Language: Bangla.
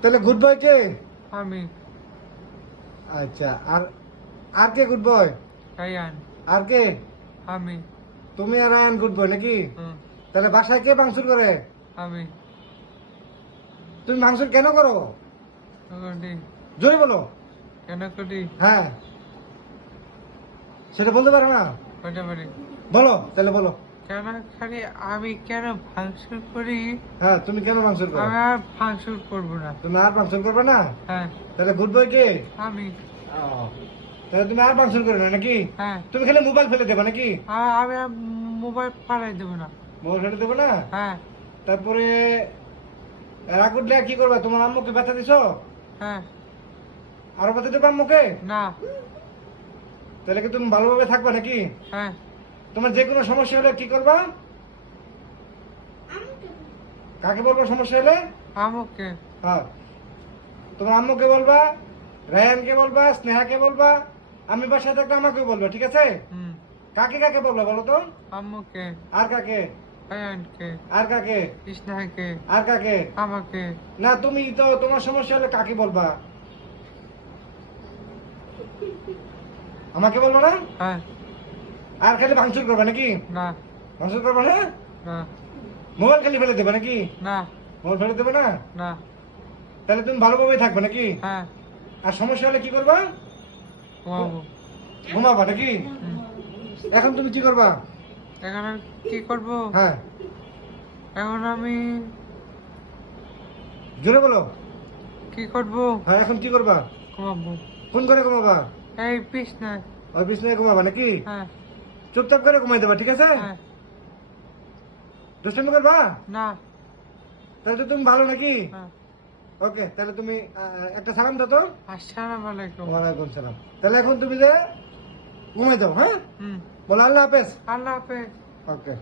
তাহলে গুড বয় কে? আমি। আচ্ছা, আর আর কে গুড বয়? রায়ান। আর কে? আমি। তুমি আর রায়ান গুড বয় নাকি? হুম, তাহলে বাসায় কে ভাঙচুর করে? আমি। তুমি ভাঙচুর কেন করো? করি। জোরে বলো। কেন করি? হ্যাঁ, সেটা বলতে পারো না? বলতে পারি। বলো, তাহলে বলো। কেন খালি আমি কেন ভাঙচুর করি? হ্যাঁ, তুমি কেন ভাঙচুর করো? আমি আর ভাঙচুর করবো না। তুমি আর ভাঙচুর করবে না? হ্যাঁ, তাহলে গুড বয় কে? আমি। ও, তাহলে তুমি আর ভাঙচুর করবে না নাকি? হ্যাঁ, তুমি খালি মোবাইল ফেলে দেবে নাকি? আমি আর মোবাইল পাঠাই দেবো না। মোবাইল ফেলে দেবে না? হ্যাঁ, তারপরে রাগ উঠলে কি করবে? তোমার আম্মুকে ব্যথা দিছো? হ্যাঁ, আরো ব্যথা দেবে আম্মুকে? না, তাহলে কি তুমি ভালোভাবে থাকবে নাকি? হ্যাঁ, তোমার যে কোনো সমস্যা হলে কি করবা? কাকে বলবো সমস্যা হলে? আমুকে। হ্যাঁ, তোমার আম্মুকে বলবা, রায়ানকে বলবা, স্নেহাকে বলবা, আমি বাসায় থাকলে আমাকে বলবা, ঠিক আছে? হুম, কাকে কাকে বলবা বলো তো? আম্মুকে, আর কাকে? রায়ানকে, আর কাকে? কৃষ্ণাকে, আর কাকে? আমাকে। না, তুমি তো তোমার সমস্যা হলে কাকে বলবা? আমাকে বলবো না? হ্যাঁ, আর খালি ভাঙচুর করবে নাকি? না, ভাঙচুর করবে না? না, মোবাইল খালি ফেলে দেবে নাকি? না, মোবাইল ফেলে দেবে না? না, তাহলে তুমি ভালোভাবে থাকবে নাকি? হ্যাঁ, আর সমস্যা হলে কি করবা? ঘুমাবো। ঘুমাবা নাকি? হুম, এখন তুমি কি করবা? এখন আমি কি করবো? হ্যাঁ, এখন আমি জোরে বলো। কি করবো? হ্যাঁ, এখন কি করবা? ঘুমাবো। ফোন করে ঘুমাবা? এই বিছনায়। ওই বিছনায় ঘুমাবা নাকি? হ্যাঁ, চুপচাপ করে ঘুমাই দেবা, ঠিক আছে? হ্যাঁ, দুষ্টামি করবা? না, তাহলে তো তুমি ভালো নাকি? হ্যাঁ। ওকে, তাহলে তুমি একটা সালাম দাও তো। আসসালামু আলাইকুম। ওয়ালাইকুম সালাম। তাহলে এখন তুমি যে ঘুমাই দাও, হ্যাঁ? হুম, বলো আল্লাহ হাফেজ। আল্লাহ হাফেজ। ওকে।